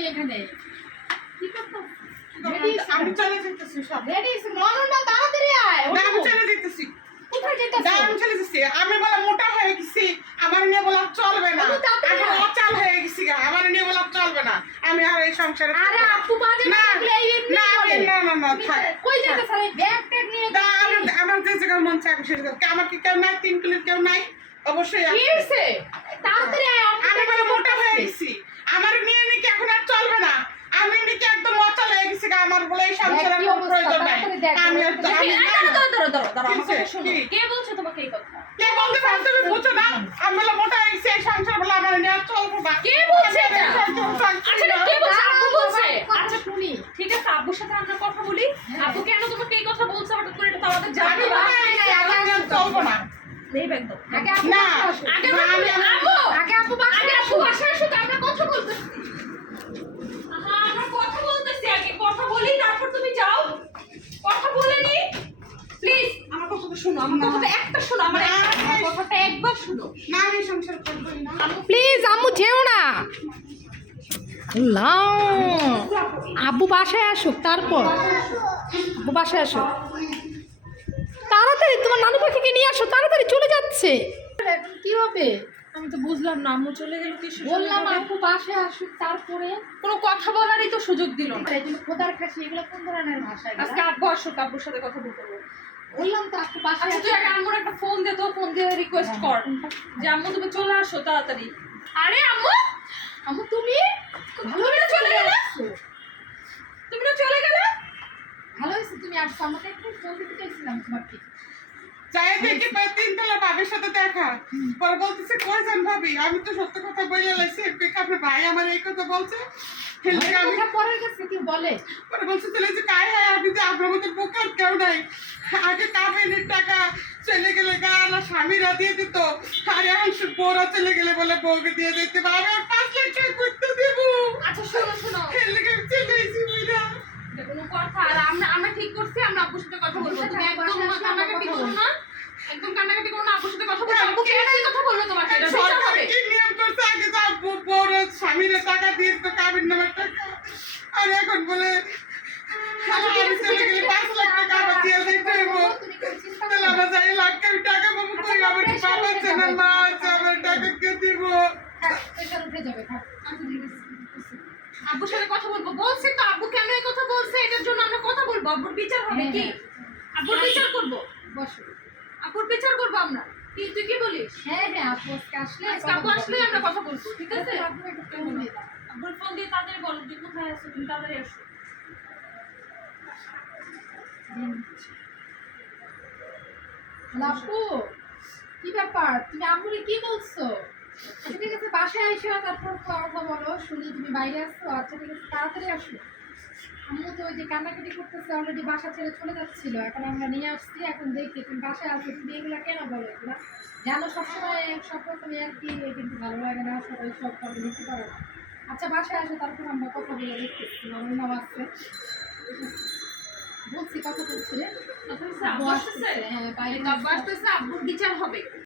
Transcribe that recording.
তুমি এখানে কি করছ? আমি চলে যেতেছি সব। রেডি ননদ তাড়াতাড়ি আয়। না আমি চলে যেতেছি। কোথায় না আমি চলে যেতেছি। আমি বলে মোটা হয়ে গেছি আমার নিয়ে বলা চলবে না। আমি আয়। হয়ে গেছি আমার নিয়ে বলা চলবে না। আমি আর এই সংসারে আরে আপু বাজে না, লাগলে এই এমনি না, না, না, না, থাক, কই যেতে স্যার ব্যাগ ট্যাগ নিয়ে না, আমার আমার যে জায়গায় মন চায় আমি সে আমার কি কেউ নাই তিন কিলোর কেউ নাই? অবশ্যই আছে। তাড়াতাড়ি আয় আমি বলে মোটা হয়ে গেছি আমার নিয়ে নাকি এখন আর চলবে না আমি নাকি একদম অচল হয়ে গেছি গা, আমার বলে এই সংসারে দেখ কি কোনো অবস্থা, প্রয়োজন নাই তাড়াতাড়ি দেখ। আমি আর- দেখি, আমি এই না, না। দাঁড়াও, দাঁড়াও, দাঁড়াও, দাঁড়াও, আমার কিসে? কথা শোনো। কি? কে? বলছে তোমাকে এই কথা? কে বলতে পারো তুমি না? আমি বলে মোটা সংসার বলে আমার নিয়ে কে বলছে আচ্ছা, কে বলছে? আব্বু বলছে? আচ্ছা, শুনি। ঠিক আছে আব্বুর সাথে আমরা কথা বলি। হ্যাঁ। আব্বু কেন তোমাকে এই কথা বলছে? হঠাৎ করে এটা তো আমাদের আমি নিয়ে আর চলবে না। আগে না। আগে না, আগে আপু বাসায় আগে আসো আপু বাসায় আসুক আমরা কথা বলতেছি আহা, আমরা কথা বলতেছি আগে কথা বলি তারপর তুমি যাও কথা বলে নি প্লিজ আমার কথাটা শোনো আমার না। কথাটা একটা শোনো আমার না, একটা- আমার please। কথাটা একবার শোনো না আমি এই সংসার করবোই না প্লিজ আম্মু যেও না। লাও। আব্বু বাসায় আসুক তারপর। আব্বু বাসায় আসুক। তাড়াতাড়ি তোমার নানু পাখিকে নিয়ে আসো তাড়াতাড়ি চলে যাচ্ছে। কি হবে? আমি তো বুঝলাম না আম্মু চলে গেল কি বললাম আপু বাসায় আসুক তারপরে। কোনো কথা বলারই তো সুযোগ দিল না। এই জন্য খোদার খাসি এগুলো কোন ধরনের ভাষা আজকে আব্বু আসুক আব্বুর সাথে কথা বলতে। বললাম তো আপু বাসায় আচ্ছা তুই আম্মুর একটা ফোন দে তো ফোন দিয়ে রিকোয়েস্ট কর। যে আম্মু তুমি চলে আসো তাড়াতাড়ি। আরে আম্মু! আম্মু তুমি? ভালো তুমি না চলে গেলে। তুমি না চলে গেলে? ভালো হয়েছে তুমি আসছো। আমাকে একটু ফোন দিতে চাইছিলাম তোমাকে। যাই দেখি পাই তিনতলা ভাবির সাথে দেখা। পরে বলতেছে কই যান ভাবি? আমি তো সত্য কথা বলে লাইছি। আপনার ভাই আমার এই কথা বলছে। আমি পরের কাছে কি বলে? পরে বলছে চলে যে কায় হ্যাঁ? আপনি যে আপনার মতো বোকার কেউ নাই। আগে কাবিনের টাকা চলে গেলে গান আর স্বামীরা দিয়ে দিত। আর এখন সে বউরা চলে গেলে বলে বউকে দিয়ে দিতে পারবে। আর পাঁচ লাখ টাকা করতে দেবো। আচ্ছা শোনো শোনো। হেলতে আমি চলে এসেছি এটা কোনো কথা। আর আমরা আমরা ঠিক করছি। আমরা সাথে কথা বলব। তুমি একদম কান্নাকাটি করো না। একদম কান্নাকাটি করো না আব্বুর সাথে কথা বলব। কেন কথা বলল তোমাকে এটা সরকার কি নিয়ম করছে আগে তো বউর স্বামীরা টাকা দিয়ে দিত কাবিন নামের টাকা। আর এখন বলে আমি চলে গেলে পাঁচ লাখ টাকা আবার দিয়ে দিতে তাহলে আমার যাই লাখ আমি টাকা পাবো কই? আমার কি বাবা আছে মা আছে আমার টাকা কে দিব? প্রেশার উঠে যাবে থাক আমি দিতেছি। আব্বুর সাথে কথা বলব। বলছি তো আব্বু কেন এই কথা বলছে? এটার জন্য আমরা কথা বলব। আব্বুর বিচার হবে কি? আব্বুর বিচার করব। বসো। আব্বুর বিচার করব আমরা। কি তুই কি বলিস? হ্যাঁ হ্যাঁ আপু আজকে আসলে আব্বু আসলে আমরা কথা বলব। ঠিক আছে। আব্বুর ফোন দিয়ে তাদের বলো যে কোথায় আছো তুমি আসো। হ্যালো, আপু কি ব্যাপার? তুমি আম্মুরে কি বলছো? ঠিক আছে বাসায় এসো তারপর কথা বলো। শুনি তুমি বাইরে আসছো আচ্ছা ঠিক আছে তাড়াতাড়ি আসো। আম্মু তো ওই যে কান্নাকাটি করতেছে অলরেডি বাসা ছেড়ে চলে যাচ্ছিল। এখন আমরা নিয়ে আসছি এখন দেখি তুমি বাসায় আসো তুমি এগুলো কেন বলো এগুলা? জানো সবসময় সব রকমই আর কি কিন্তু ভালো লাগে না সবাই সব কথা নিতে পারো না। আচ্ছা বাসায় আসো তারপর আমরা কথা বলে দেখতেছি আমার নাম আসছে বলছি কথা বলছি। রে আচ্ছা, হ্যাঁ বাইরে বিচার হবে।